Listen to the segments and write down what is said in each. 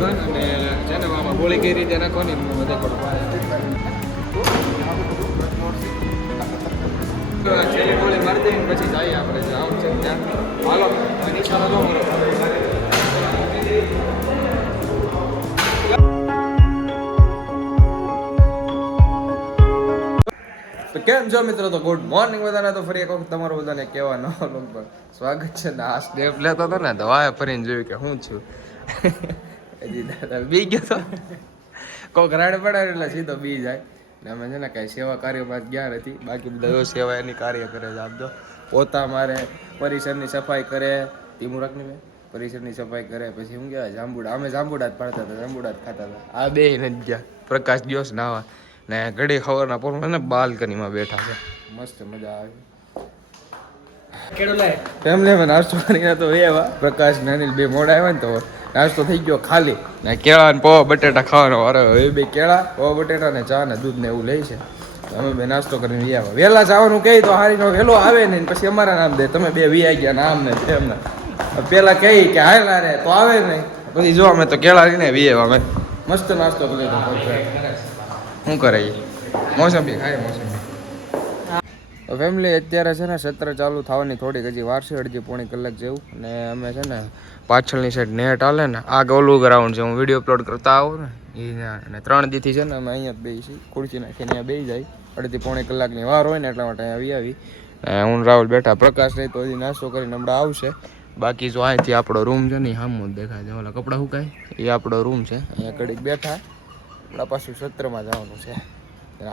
Gun અને છે ને આમાં ગોળી કઈ રીતે નાખો ને એમાં બધે છેલ્લી ગોળી મારી દઈને પછી જઈએ આપણે આવું છે ત્યાં હાલો નિશાનો જો તો કેમ છો મિત્રો? તો ગુડ મોર્નિંગ બધાને. તો ફરી એક વખત તમારું બધાને કહેવા નવો લોક પર સ્વાગત છે ને. આ સ્ટેપ લેતો હતો ને તો વાય ફરીને જોયું કે હું છું હજી દાદા બી ગયો તો કોઈક રાડ પડાવે એટલે સીધો બી જાય ને. અમે છે ને કાંઈ સેવા કાર્યમાં ગયા નથી, બાકી બધા સેવા એની કાર્ય કરે છે. આપ જો પોતા મારે, પરિસરની સફાઈ કરે, તીમુરકની ભાઈ પરિસરની સફાઈ કરે, પછી શું કહેવાય જાંબુડા, અમે જાંબુડા જ પાડતા હતા, જાંબુડા જ ખાતા હતા. આ બે નથી ગયા, પ્રકાશ ગયો છે નાવા ને ઘડી ખબરના પોરમાં ને બાલ્કનીમાં બેઠા છે, મસ્ત મજા આવે. ફેમિલીમાં નાસ્તો કરીને તો એવા પ્રકાશ ને અનિલ બે મોડા આવ્યા ને તો નાસ્તો થઈ ગયો ખાલી ને કેળા ને પૌવા બટેટા ખાવાનો વારો. એ બે કેળા પૌવા બટેટા ને ચા ને દૂધ ને એવું લે છે. અમે બે નાસ્તો કરીને આવ્યા. વહેલા જવાનું કહી તો હારીનો વહેલો આવે ને પછી અમારા નામ દે, તમે બે વી આવી ગયા નામ ને તેમ ને. પેલા કહી કે હાલ રે તો આવે નહીં, પછી જો અમે તો કેળા લઈને વી આવ્યા. અમે મસ્ત નાસ્તો કર્યો. શું કરે મોસંબી ખાય મોસંબી. ફેમિલી અત્યારે છે ને સત્ર ચાલુ થવાની થોડીક હજી વાર છે, અડધી પોણી કલાક જેવું. ને અમે છે ને પાછળની સાઈડ નેટ હાલે ને આ ગોલું ગ્રાઉન્ડ છે, હું વિડીયો અપલોડ કરતા આવું ને એ 3 દીથી છે ને અમે અહીંયા જ બેસી ખુરશી નાખીને અહીંયા બેસી જાય. અડધી પોણી કલાકની વાર હોય ને એટલા માટે અહીંયા આવી હું રાહુલ બેઠા. પ્રકાશ રહી તો હજી નાસ્તો કરીને હમણાં આવશે. બાકી જો અહીંથી આપણો રૂમ છે ને સામું જ દેખાય છે, ઓલા કપડાં સુકાય એ આપણો રૂમ છે. અહીંયા ઘડીક બેઠા આપણા પાછું સત્રમાં જવાનું છે.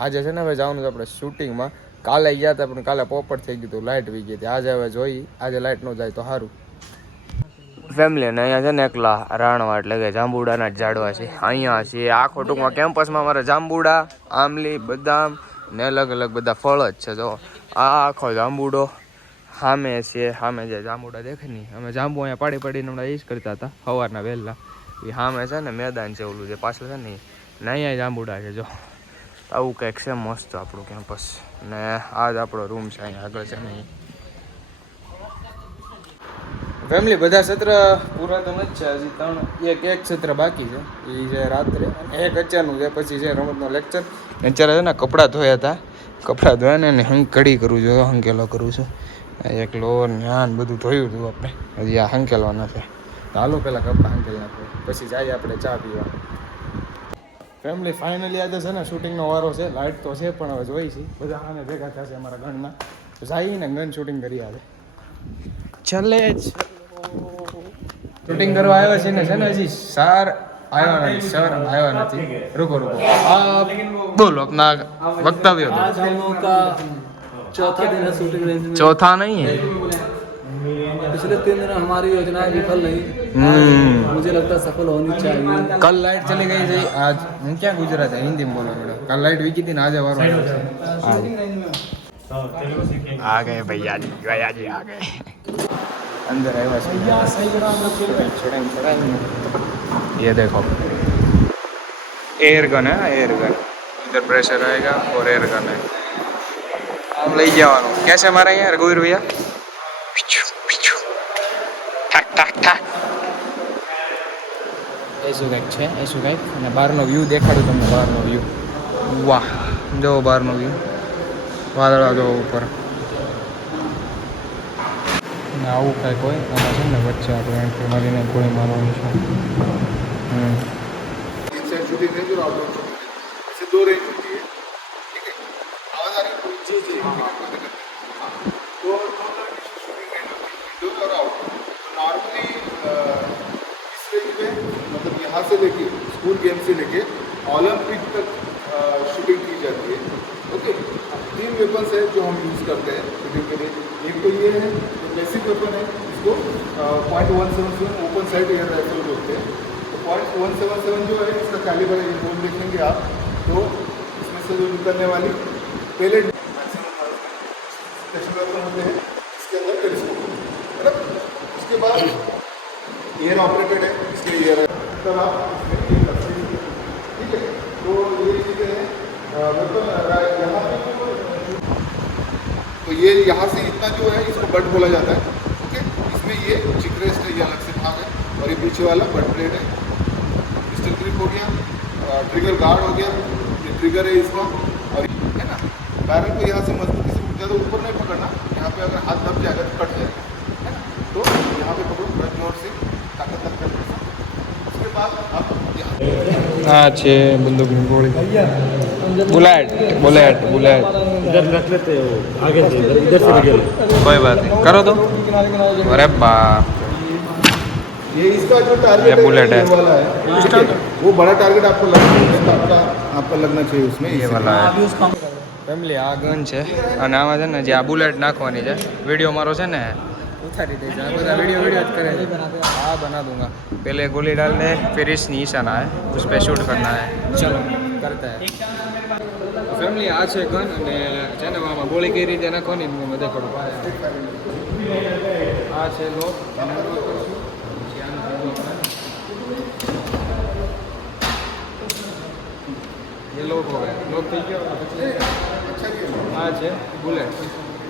આજે છે ને હવે જવાનું છે આપણે શૂટિંગમાં. કાલે ગયા હતા પણ કાલે પોપટ થઈ ગયું હતું, લાઇટ વી ગઈ હતી. આજે હવે જોઈ, આજે લાઇટ ન જાય તો સારું. ફેમિલી ને અહીંયા છે ને એકલા રાણવા એટલે કે જાંબુડાના જ ઝાડવા છે અહીંયા છે. આખો ટૂંકમાં કેમ્પસમાં અમારે જાંબુડા, આમલી, બદામ ને અલગ અલગ બધા ફળ જ છે. જો આ આખો જાંબુડો સામે છે, સામે જે જાંબુડા દેખે ને અમે જાંબુ અહીંયા પાડી પાડીને હમણાં એ જ કરતા હતા સવારના વહેલા. એ સામે છે ને મેદાન છે ઓલું જે પાછળ છે ને અહીંયા જાંબુડા છે. જો આવું કંઈક છે મસ્ત આપણું કેમ્પસ. ને આ જ આપણો રૂમ છે અહીંયા આગળ છે ને. ફેમિલી બધા સત્ર પૂરા તો નથી છે, હજી એક સત્ર બાકી છે. એ છે રાત્રે અને એક અત્યારનું છે, પછી છે રમતનો લેક્ચર. અત્યારે છે ને કપડાં ધોયા હતા, કપડાં ધોયા ને ઘડી કરું છું, હંકેલો કરું છું. એક લોર જ્ઞાન બધું ધોયું હતું આપણે, હજી આ હંકેલવાના છે. હાલો પહેલાં કપડાં હંકેલ નાખો પછી જઈએ આપણે ચા પીવા. ફેમિલી ફાઇનલી આજે છે ને શૂટિંગનો વારો છે. લાઇટ તો છે પણ હવે જોઈ છે બધા આને ભેગા થશે અમારા ગણના, જઈને ગન શૂટિંગ કરી આવે. ચાલે જ શૂટિંગ કરવા આવ્યા છે ને હજી સર આવ્યા નથી, સર આવ્યા નથી. રૂકો આ બોલો अपना वक्तव्य दो. चौथा दिन है शूटिंग रेंज में। चौथा नहीं है, पिछले 3 दिन हमारी योजना विफल नहीं, मुझे लगता सफल होनी चाहिए. कल लाइट चली गई थी, आज हम क्या गुजरा था हिंदी में बोलो बेटा. कल लाइट वीकी थी ना, आज वारो आ गए भैया जी आ गए. अंदर आया ये देखो एयर गन है, एयर गन. इधर प्रेशर आएगा और एयर गन है. हम ले जावानो कैसे मारा यार रघुवीर भैया. ઠાક ઠાક ઠાક એસું કંઈક છે, એસું કંઈક. અને બહારનો વ્યૂ દેખાડું તમને, બહારનો વ્યૂ. વાહ જો બહારનો વ્યૂ, વાદળા જો ઉપર ને આવું કંઈક હોય. આમાં છે ને વચ્ચે આપણે એન્ટ્રી મારીને ગોળી મારવાની છે. दो रेंज होती है, ठीक है. आवाज आ रही है? जी जी. तो इंडोर और आउट. नॉर्मली इस रेंज में मतलब यहाँ से लेके स्कूल गेम से लेके ओलंपिक तक शूटिंग की जाती है. ओके. 3 वेपन्स है जो हम यूज़ करते हैं शूटिंग के लिए. एक तो ये है जो बेसिक वेपन है, इसको .177 ओपन साइड एयर राइफल बोलते हैं. तो .177 जो है इसका कैलिबर है, वो देखेंगे आप तो इसमें से जो निकलने वाली पहले स्टेशन वेपन होते हैं, इसके अंदर टेलीस्कोप है ना. उसके बाद एयर ऑपरेटेड है, इसके लिए एयर है तब आप इसमें ये कर सकते हैं. ठीक है. तो ये चीज़ें हैं वेपन यहाँ पे. तो ये यहाँ से इतना जो है इसको बट बोला जाता है. ओके. इसमें ये चिक रेस्ट है, ये अलग से भाग है, और ये पीछे वाला बट प्लेट है. ग्रिप हो गया, ट्रिगर गार्ड हो गया, ये ट्रिगर है इसका, और है ना बैरल को यहाँ से मजबूती से ज़्यादा ऊपर नहीं पकड़ना, यहाँ पे अगर हाथ दब जाएगा तो कट जाएगा, है ना। तो यहाँ पे पकड़ो थोड़ा जोर से, ताकत लगता है। उसके बाद आप यहाँ हाँ छे बंदूकની ગોળી बुलेट बुलेट बुलेट इधर रख लेते हो आगे से इधर से लगे कोई बात नहीं करो तो अरे बाप ये इसका जो ये टारगेट बुलेट है। ये वाला है, ठीक है? वो बड़ा टारगेट आपको लगना चाहिए, तो आपका लगना चाहिए उसमें, ये इसलिए। वाला है ફેમિલી આ ગન છે અને આમાં છે ને જે આ બુલેટ નાખવાની છે વિડીયો મારો છે ને ઉતારી દે છે આ બધા વીડિयो જ કરે हाँ बना दूंगा पहले गोली डालने फिर इस निशाना है उस पे शूट करना है चलो करता है ફેમિલી આ છે ગન અને છે ને આમાં ગોળી કઈ રીતે નાખવાની હું બધે કરું આ છે લોક ये लोक हो गया लोक થઈ ગયો પછી આ છે બુલેટ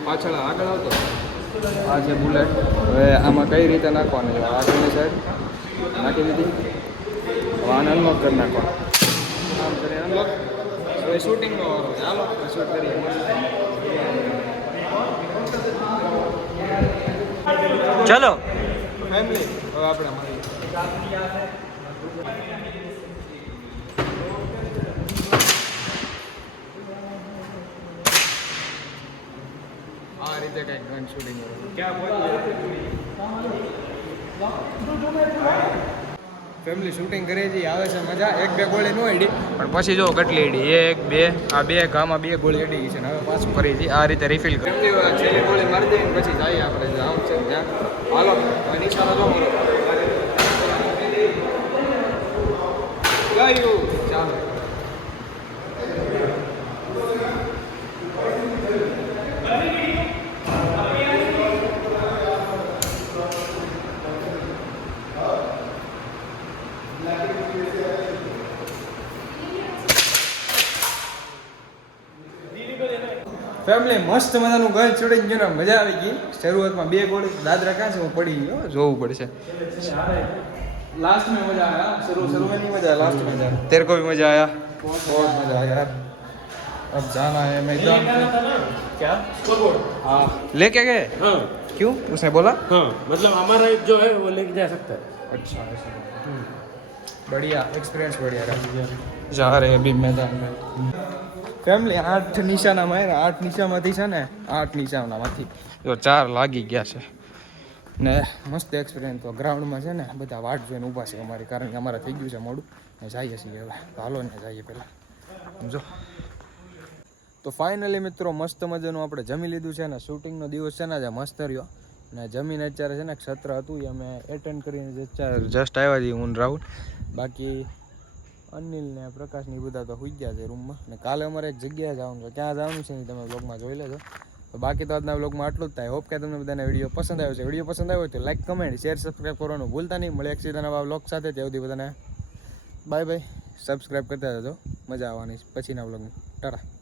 પાછળ આગળ આવતો આ છે બુલેટ હવે આમાં કઈ રીતે નાખવાનું છે આગળની સાઈડ નાખી દીધી હવે આને અનલોક કરી નાખવાનું આમ કરીને અનલોક હવે શૂટિંગનો વારો છે હાલો શૂટ કરીએ ચલો ફેમિલી હવે આપણે મળીએ આ રીતે કંઈક ગન શૂટિંગ ફેમિલી શૂટિંગ કરે છે આવે છે મજા એક બે ગોળી ન અડી પણ પછી જો કેટલી અડી એક બે આ બે ગામાં બે ગોળી અડી ગઈ છે ને હવે પાછું ફરીથી આ રીતે રિફિલ કરી છેલ્લી ગોળી મારી દઈએ પછી જઈએ આપણે જાવ છે ત્યાં હાલો હવે નિશાનો જો મારો ગયું ચાલો ફેમિલી મસ્ત મજાનું ગન છોડી ગયું ને મજા આવી ગઈ શરૂઆતમાં બે ગોળી દાદરા ક્યાં છે હું પડી ગયો જોવું પડશે लास्ट में मजा आया शुरू में नहीं मजा लास्ट में मजा तेरे को भी मजा आया बहुत मजा आया यार अब जाना है मैदान क्या हाँ लेके गए हाँ क्यों उसने बोला हाँ मतलब हमारा जो है वो लेके जा सकता है अच्छा ऐसा बढ़िया एक्सपीरियंस बढ़िया रहा जा रहे हैं अभी मैदान में ફેમિલી 8 નિશાનામાં હે 8 નિશામાંથી છે ને 8 નિશાનામાંથી જો 4 લાગી ગયા છે ને મસ્ત એક્સપિરિયન્સ તો ગ્રાઉન્ડમાં છે ને બધા વાટ જોઈને ઊભા છે અમારી કારણ કે અમારે થઈ ગયું છે મોડું ને જઈએ છીએ હવે તો હાલો ને જઈએ પહેલાં સમજો તો ફાઇનલી મિત્રો મસ્ત મજાનું આપણે જમી લીધું છે ને શૂટિંગનો દિવસ છે ને આજે મસ્ત રહ્યો ને જમીને અત્યારે છે ને સત્ર હતું એ અમે એટેન્ડ કરીને જસ્ટ આવ્યા છીએ હું રાહુલ બાકી અનિલ ને પ્રકાશ ને બધા તો હોઈ ગયા છે રૂમમાં ને કાલે અમારે એક જગ્યાએ જવાનું છે ક્યાં જવાનું છે તમે બ્લોગમાં જોઈ લેજો તો બાકી તો આજના બ્લોગમાં આટલું જ થાય હોપ કે તમને બધાને વિડીયો પસંદ આવ્યો છે વિડીયો પસંદ આવ્યો તો લાઈક કમેન્ટ શેર સબસ્ક્રાઈબ કરવાનું ભૂલતા નહીં મળે એક સીધા નવા બ્લોગ સાથે ત્યાં સુધી બધાને બાય બાય સબસ્ક્રાઈબ કરતા જજો મજા આવવાની પછીના બ્લોગમાં ટાટા